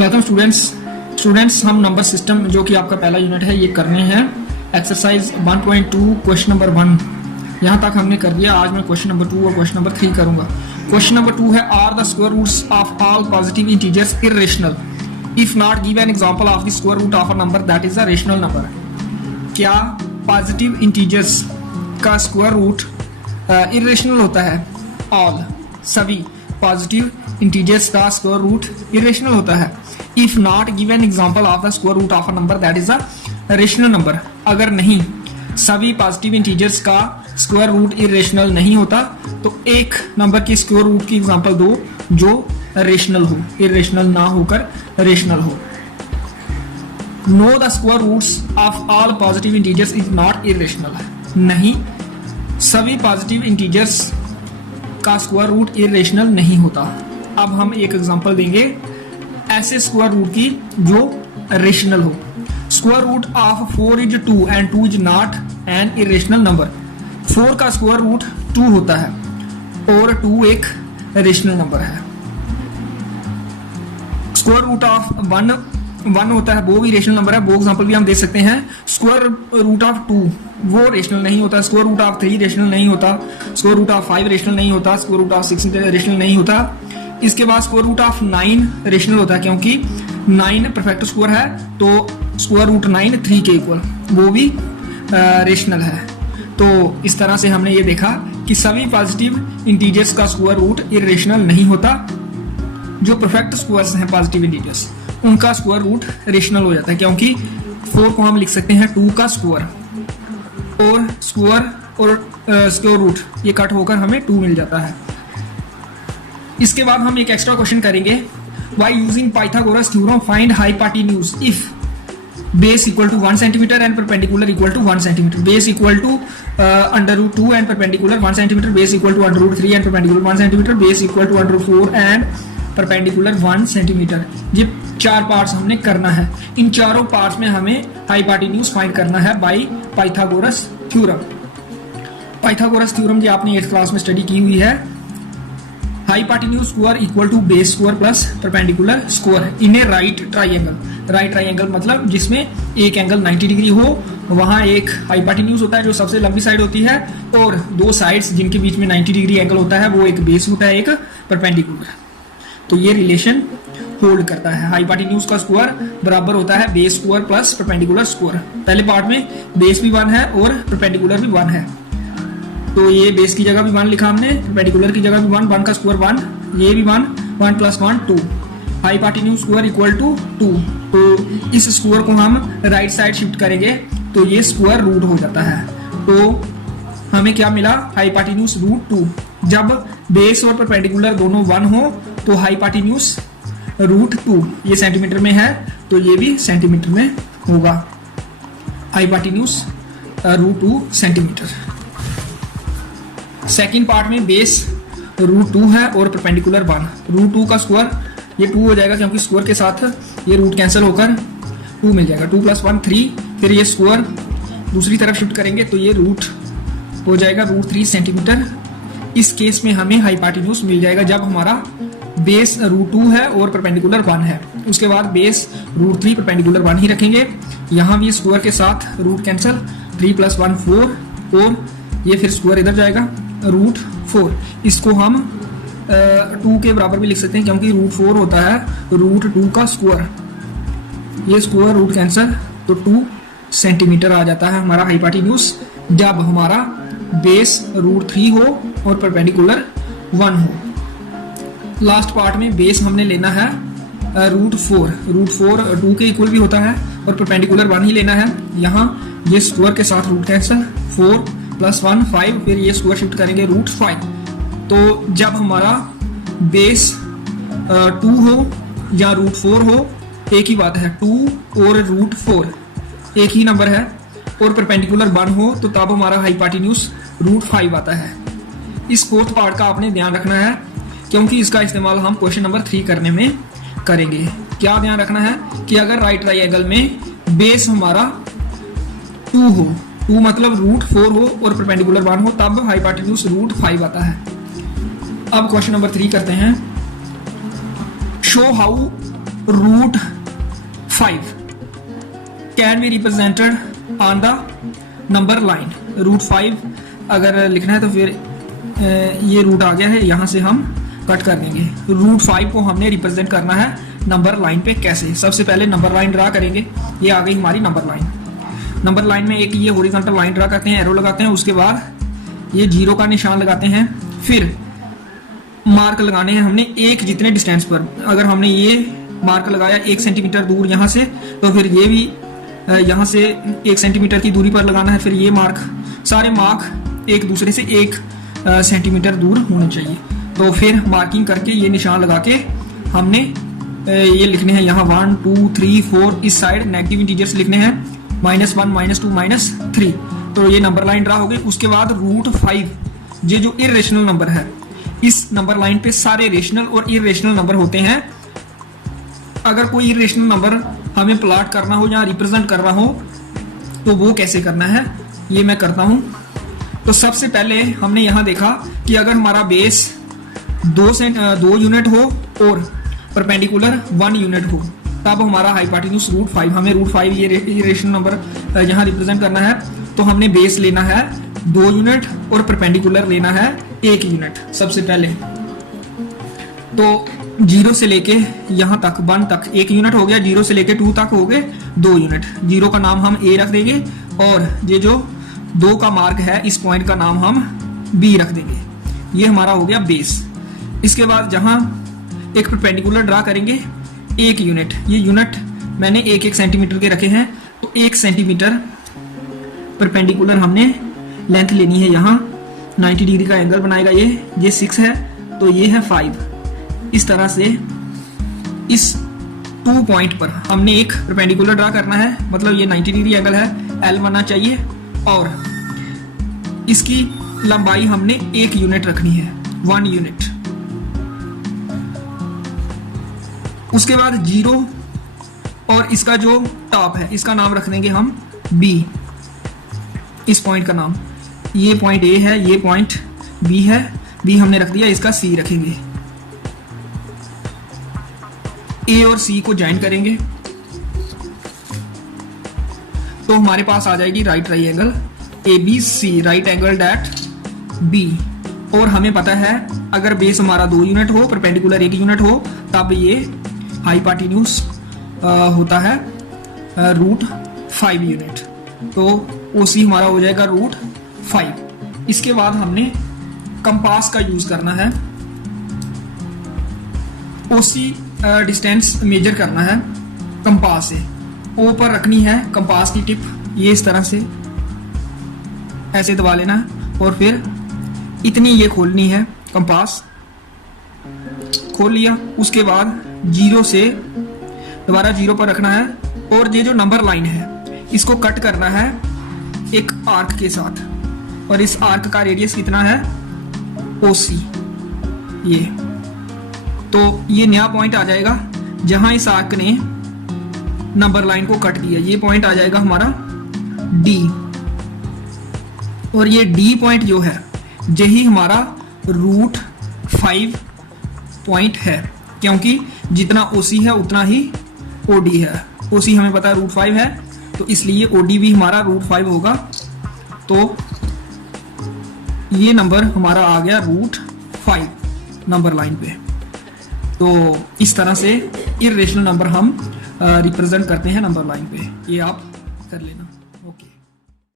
Welcome students हम number system जो कि आपका पहला यूनिट है ये करने हैं। एक्सरसाइज 1.2 क्वेश्चन नंबर 1 यहाँ तक हमने कर दिया। आज मैं क्वेश्चन नंबर 2 और क्वेश्चन नंबर 3 करूंगा। क्वेश्चन नंबर 2 है, are the square roots of all positive integers irrational if not give an example of the square root of a number that is a rational number. क्या positive integers का square root irrational होता है? All, सभी positive integers का square root irrational होता है। If not given example of the square root of a number that is a rational number. अगर नहीं, सभी पॉजिटिव इंटीजर्स का स्क्वायर रूट इरेशनल नहीं होता तो एक नंबर की स्क्वायर रूट की एग्जांपल दो जो रेशनल हो, इरेशनल ना होकर रेशनल हो। No the square roots of all positive integers is not irrational. नहीं, सभी पॉजिटिव इंटीजर्स का स्क्वायर रूट इरेशनल नहीं होता। अब हम एक एग्जांपल देंगे ऐसे स्क्वायर रूट की जो रेशनल हो। Square root of 4 is 2 and 2 is not an irrational number. 4 का स्क्वायर रूट 2 होता है और 2 एक रेशनल नंबर है। स्क्वायर रूट ऑफ 1 होता है, वो भी रेशनल नंबर है। वो एग्जांपल भी हम दे सकते हैं। स्क्वायर रूट ऑफ 2 वो रेशनल नहीं होता। स्क्वायर रूट ऑफ 3 रेशनल नहीं होता। स्क्वायर रूट ऑफ 5 रेशनल नहीं होता। स्क्वायर रूट ऑफ 6 रेशनल नहीं होता। इसके बाद स्क्वायर रूट ऑफ 9 रेशनल होता है क्योंकि 9 परफेक्ट स्क्वायर है तो स्क्वायर रूट 9 3 के इक्वल, वो भी रेशनल है। तो इस तरह से हमने ये देखा कि सभी पॉजिटिव इंटीजर्स का स्क्वायर रूट इरेशनल नहीं होता। जो परफेक्ट स्क्वायर्स हैं पॉजिटिव इंटीजर्स, उनका स्क्वायर रूट रेशनल हो जाता है क्योंकि 4 को हम लिख सकते हैं 2 का स्क्वायर और स्क्वायर रूट ये कट होकर हमें 2 मिल जाता है। इसके बाद हम एक एक्स्ट्रा क्वेश्चन करेंगे। By using Pythagoras theorem find hypotenuse if base equal to 1 cm and perpendicular equal to 1 cm, base equal to under root 2 and perpendicular 1 cm, base equal to under root 3 and perpendicular 1 cm, base equal to under root 4 and perpendicular 1 cm। ये 4 parts हमने करना है। इन चारों parts में हमें hypotenuse find करना है by Pythagoras theorem. Pythagoras theorem जो आपने 8th क्लास में स्टडी की हुई है। Hypotenuse square equal to base square plus perpendicular square in a right triangle. Right triangle मतलब जिसमें एक एंगल 90 डिग्री हो, वहां एक हाइपोटेन्यूज होता है जो सबसे लंबी साइड होती है और 2 साइड्स जिनके बीच में 90 डिग्री एंगल होता है, वो एक बेस होता है एक परपेंडिकुलर। तो ये रिलेशन होल्ड करता है। हाइपोटेन्यूज का स्क्वायर बराबर होता है base square plus perpendicular square. पहले पार्ट में बेस भी 1 है और परपेंडिकुलर भी 1 है, तो ये बेस की जगह भी 1 लिखा हमने, परपेंडिकुलर की जगह भी 1 का स्क्वायर 1, ये भी 1 plus 1 2। Hypotenuse square equal to 2। तो इस स्क्वायर को हम राइट साइड शिफ्ट करेंगे तो ये स्क्वायर रूट हो जाता है। तो हमें क्या मिला? Hypotenuse root 2। जब बेस और परपेंडिकुलर दोनों 1 हो तो हाइपोटेन्यूज रूट 2, ये सेंटीमीटर में है तो ये भी सेंटीमीटर में होगा। Hypotenuse root 2 centimetre. Second part में बेस रूट 2 है और परपेंडिकुलर 1। रूट 2 का स्क्वायर ये 2 हो जाएगा क्योंकि स्क्वायर के साथ ये रूट कैंसिल होकर 2 मिल जाएगा। 2 प्लस 1 3। फिर ये स्क्वायर दूसरी तरफ शिफ्ट करेंगे तो ये रूट हो जाएगा रूट 3 सेंटीमीटर। इस केस में हमें हाइपोटेन्यूज मिल जाएगा जब हमारा बेस रूट 2 है और परपेंडिकुलर 1 है। उसके बाद बेस रूट 3 परपेंडिकुलर 1 ही रखेंगे। यहाँ भी स्क्वायर के साथ रूट कैंसिल, 3 प्लस 1 4 और ये फिर स्क्वायर इधर जाएगा रूट 4। इसको हम 2 के बराबर भी लिख सकते हैं क्योंकि रूट 4 होता है रूट 2 का स्क्वायर। ये स्क्वायर रूट कैंसिल तो 2 सेंटीमीटर आ जाता है हमारा हाइपोटेन्यूज जब हमारा बेस रूट 3 हो और परपेंडिकुलर 1 हो। लास्ट पार्ट में बेस हमने लेना है रूट 4। रूट 4 2 के इक्वल भी होता है और परपेंडिकुलर 1 ही लेना है। यहाँ ये स्क्वायर के साथ रूट कैंसिल 4 प्लस 1 5, फिर ये स्क्वायर शिफ्ट करेंगे रूट 5। तो जब हमारा बेस 2 हो या रूट 4 हो, एक ही बात है, 2 और रूट 4 एक ही नंबर है, और परपेंडिकुलर 1 हो तो तब हमारा हाइपोटेन्यूज रूट 5 आता है। इस 4th पार्ट का आपने ध्यान रखना है क्योंकि इसका इस्तेमाल हम क्वेश्चन नंबर 3 करने में करेंगे। क्या ध्यान रखना है कि अगर राइट ट्राइंगल में बेस हमारा 2 हो, 2 मतलब रूट 4 हो और परपेंडिकुलर 1 हो, तब हाइपोटेन्यूज रूट 5 आता है। अब क्वेश्चन नंबर 3 करते हैं। Show how root 5 can be represented on the number line. Root 5 अगर लिखना है तो फिर ये रूट आ गया है, यहाँ से हम कट कर देंगे। रूट 5 को हमने रिप्रेजेंट करना है नंबर लाइन पे कैसे? सबसे पहले नंबर लाइन ड्रा करेंगे। ये आ गई हमारी नंबर लाइन। नंबर लाइन में एक ये हॉरिजॉन्टल लाइन ड्रा करते हैं, एरो लगाते हैं, उसके बाद ये 0 का निशान लगाते हैं। फिर मार्क लगाने हैं हमने एक जितने डिस्टेंस पर। अगर हमने ये मार्क लगाया 1 सेंटीमीटर दूर यहाँ से, तो फिर ये भी यहाँ से 1 सेंटीमीटर की दूरी पर लगाना है। फिर ये मार्क, सारे मार्क एक दूसरे से 1 सेंटीमीटर दूर होने चाहिए। तो फिर मार्किंग करके ये निशान लगा के हमने ये लिखने हैं यहाँ 1 2 3 4, इस साइड नेगेटिव इंटीजर्स लिखने हैं, -1 -2 -3। तो ये नंबर लाइन ड्रा हो गई। उसके बाद रूट 5 ये जो इरेशनल नंबर है, इस नंबर लाइन पे सारे रेशनल और इरेशनल नंबर होते हैं। अगर कोई इरेशनल नंबर हमें प्लॉट करना हो या रिप्रेजेंट करना हो तो वो कैसे करना है, ये मैं करता हूं। तो सबसे पहले हमने यहां देखा कि अगर हमारा बेस 2 यूनिट हो और परपेंडिकुलर 1 यूनिट हो, तब हमारा हाइपोटेन्यूज रूट 5, हमें रूट 5 ये रेशनल नंबर यहाँ रिप्रेजेंट करना है। तो हमने बेस लेना है 2 यूनिट और परपेंडिकुलर लेना है 1 यूनिट। सबसे पहले तो 0 से लेके यहाँ तक 1 तक 1 यूनिट हो गया, 0 से लेके 2 तक हो गए 2 यूनिट। 0 का नाम हम A रख देंगे और ये जो 2 का मार्क है इस पॉइंट का नाम हम B रख देंगे। ये हमारा हो गया बेस। इसके बाद जहां एक परपेंडिकुलर ड्रा करेंगे 1 यूनिट, ये यूनिट मैंने 1 सेंटीमीटर के रखे हैं। तो 1 सेंटीमीटर परपेंडिकुलर हमने लेंथ लेनी है। यहाँ 90 डिग्री का एंगल बनाएगा ये 6 है तो ये है 5। इस तरह से इस 2 पॉइंट पर हमने एक परपेंडिकुलर ड्रा करना है, मतलब ये 90 डिग्री एंगल है, L बनना चाहिए और इसकी लंबाई हमने 1 यूनिट रखनी है, 1 यूनिट। उसके बाद 0 और इसका जो टॉप है इसका नाम रख देंगे हम B। इस पॉइंट का नाम, ये पॉइंट A है, ये पॉइंट B है, B हमने रख दिया, इसका C रखेंगे। A और C को ज्वाइन करेंगे तो हमारे पास आ जाएगी right triangle ABC, right angle at B। और हमें पता है अगर बेस हमारा 2 यूनिट हो, परपेंडिकुलर 1 यूनिट हो, तब ये हाइपोटेन्यूज होता है रूट 5 यूनिट। तो OC हमारा हो जाएगा रूट 5। इसके बाद हमने कंपास का यूज करना है। OC डिस्टेंस मेजर करना है कंपास से। O पर रखनी है कंपास की टिप, ये इस तरह से ऐसे दबा लेना है और फिर इतनी ये खोलनी है, कंपास खोल लिया। उसके बाद 0 से दोबारा 0 पर रखना है और ये जो नंबर लाइन है इसको कट करना है एक आर्क के साथ। और इस आर्क का रेडियस कितना है OC। ये तो ये नया पॉइंट आ जाएगा जहां इस आर्क ने नंबर लाइन को कट किया। ये पॉइंट आ जाएगा हमारा D। और ये D पॉइंट जो है यही हमारा रूट 5 पॉइंट है, क्योंकि जितना OC है उतना ही OD है। OC हमें पता है रूट 5 है, तो इसलिए OD भी हमारा रूट 5 होगा। तो ये नंबर हमारा आ गया रूट 5 नंबर लाइन पे। तो इस तरह से इरेशनल नंबर हम रिप्रेजेंट करते हैं नंबर लाइन पे। ये आप कर लेना। ओके।